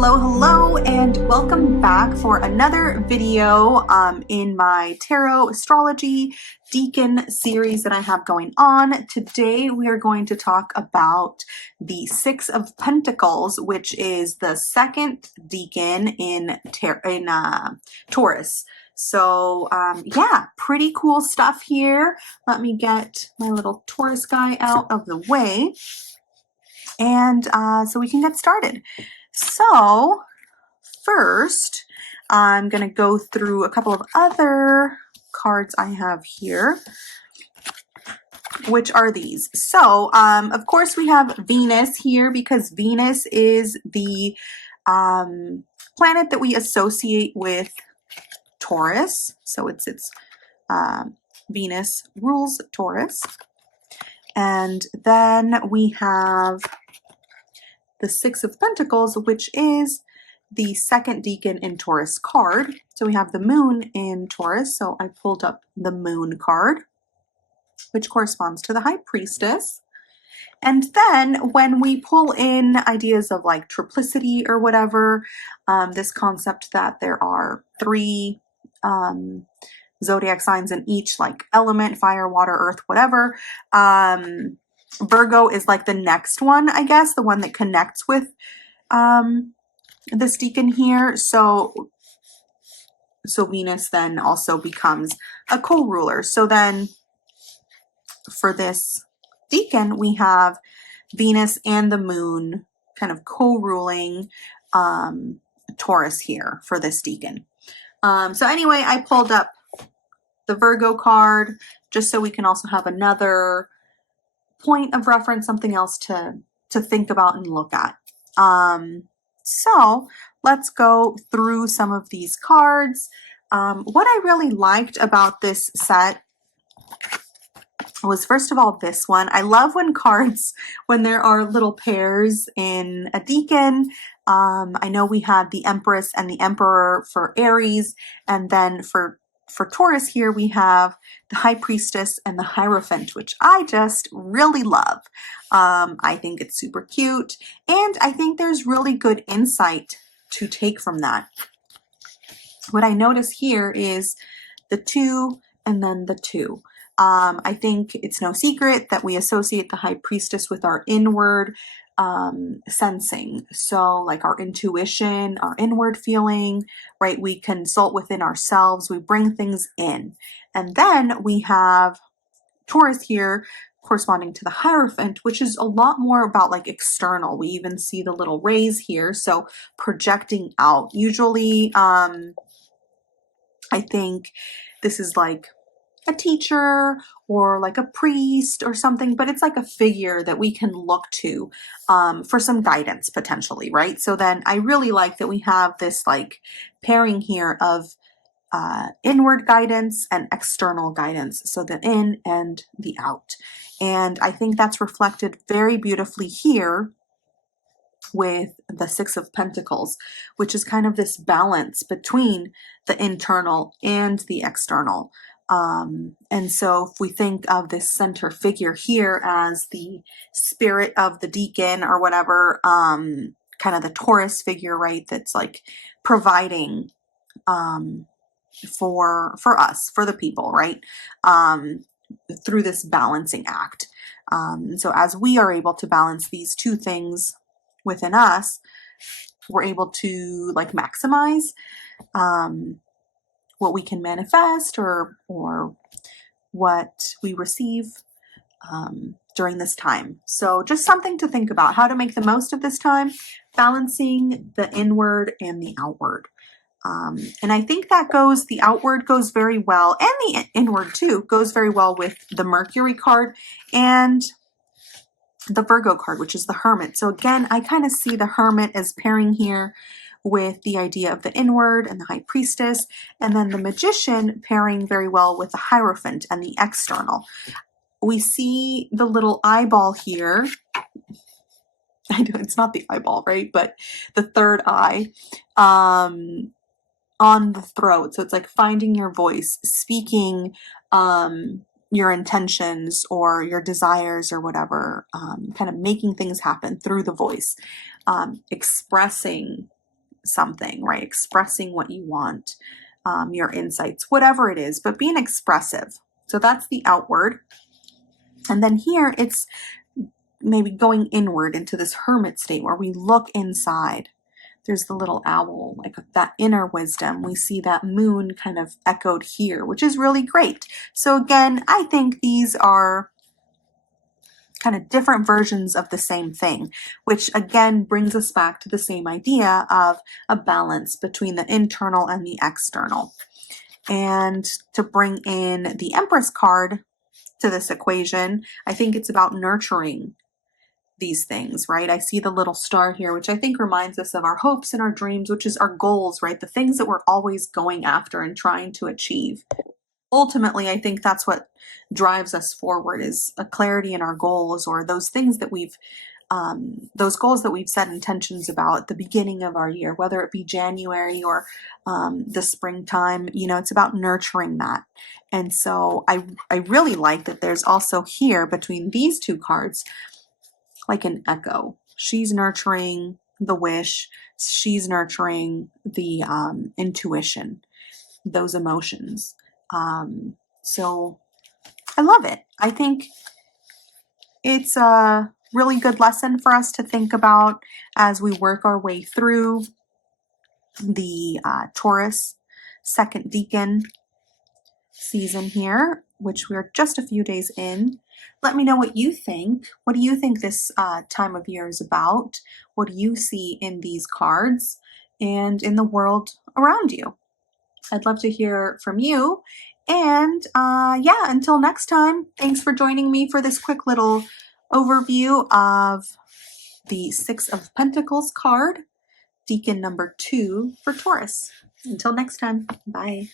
Hello, and welcome back for another video in my tarot astrology Decan series that I have going on. Today we are going to talk about the Six of Pentacles, which is the second Decan in Taurus. So yeah, pretty cool stuff here. Let me get my little Taurus guy out of the way, and so we can get started. So first, I'm going to go through a couple of other cards I have here, which are these. So, of course, we have Venus here because Venus is the planet that we associate with Taurus. So it's Venus rules Taurus. And then we have the Six of Pentacles, which is the second Decan in Taurus card. So we have the Moon in Taurus. So I pulled up the Moon card, which corresponds to the High Priestess. And then when we pull in ideas of like triplicity or whatever, this concept that there are three zodiac signs in each like element, fire, water, earth, whatever. Virgo is like the next one, I guess, the one that connects with this Decan here. So Venus then also becomes a co-ruler. So then for this Decan, we have Venus and the Moon kind of co-ruling Taurus here for this Decan. So anyway, I pulled up the Virgo card just so we can also have another point of reference, something else to think about and look at. So let's go through some of these cards. What I really liked about this set was, first of all, this one. I love when there are little pairs in a Decan. I know we had the Empress and the Emperor for Aries, and then for Taurus here, we have the High Priestess and the Hierophant, which I just really love. I think it's super cute, and I think there's really good insight to take from that. What I notice here is the 2 and then the 2. I think it's no secret that we associate the High Priestess with our inward sensing. So like our intuition, our inward feeling, right? We consult within ourselves, we bring things in. And then we have Taurus here corresponding to the Hierophant, which is a lot more about like external. We even see the little rays here. So projecting out. Usually, I think this is like a teacher or like a priest or something, but it's like a figure that we can look to for some guidance potentially, right? So then I really like that we have this like pairing here of inward guidance and external guidance, so the in and the out. And I think that's reflected very beautifully here with the Six of Pentacles, which is kind of this balance between the internal and the external. And so if we think of this center figure here as the spirit of the Decan or whatever, kind of the Taurus figure, right, that's like providing for us, for the people, right, through this balancing act. So as we are able to balance these two things within us, we're able to like maximize what we can manifest or what we receive during this time. So just something to think about, how to make the most of this time, balancing the inward and the outward. And I think that the outward goes very well, and the inward too goes very well with the Mercury card and the Virgo card, which is the Hermit. So again, I kind of see the Hermit as pairing here with the idea of the inward and the High Priestess, and then the Magician pairing very well with the Hierophant and the external. We see the little eyeball here. I know it's not the eyeball, right? But the third eye on the throat. So it's like finding your voice, speaking your intentions or your desires or whatever, kind of making things happen through the voice, expressing something, right? Expressing what you want, your insights, whatever it is, but being expressive. So that's the outward. And then here it's maybe going inward into this hermit state where we look inside. There's the little owl, like that inner wisdom. We see that moon kind of echoed here, which is really great. So again, I think these are kind of different versions of the same thing, which again brings us back to the same idea of a balance between the internal and the external. And to bring in the Empress card to this equation, I think it's about nurturing these things, right? I see the little star here, which I think reminds us of our hopes and our dreams, which is our goals, right? The things that we're always going after and trying to achieve. Ultimately, I think that's what drives us forward, is a clarity in our goals, or those things that those goals that we've set intentions about at the beginning of our year, whether it be January or the springtime. It's about nurturing that. And so I really like that there's also here between these two cards, like an echo. She's nurturing the wish. She's nurturing the intuition, those emotions. So I love it. I think it's a really good lesson for us to think about as we work our way through the Taurus second Decan season here, which we're just a few days in. Let me know what you think. What do you think this time of year is about? What do you see in these cards and in the world around you? I'd love to hear from you. And yeah, until next time, thanks for joining me for this quick little overview of the Six of Pentacles card, Decan number 2 for Taurus. Until next time, bye.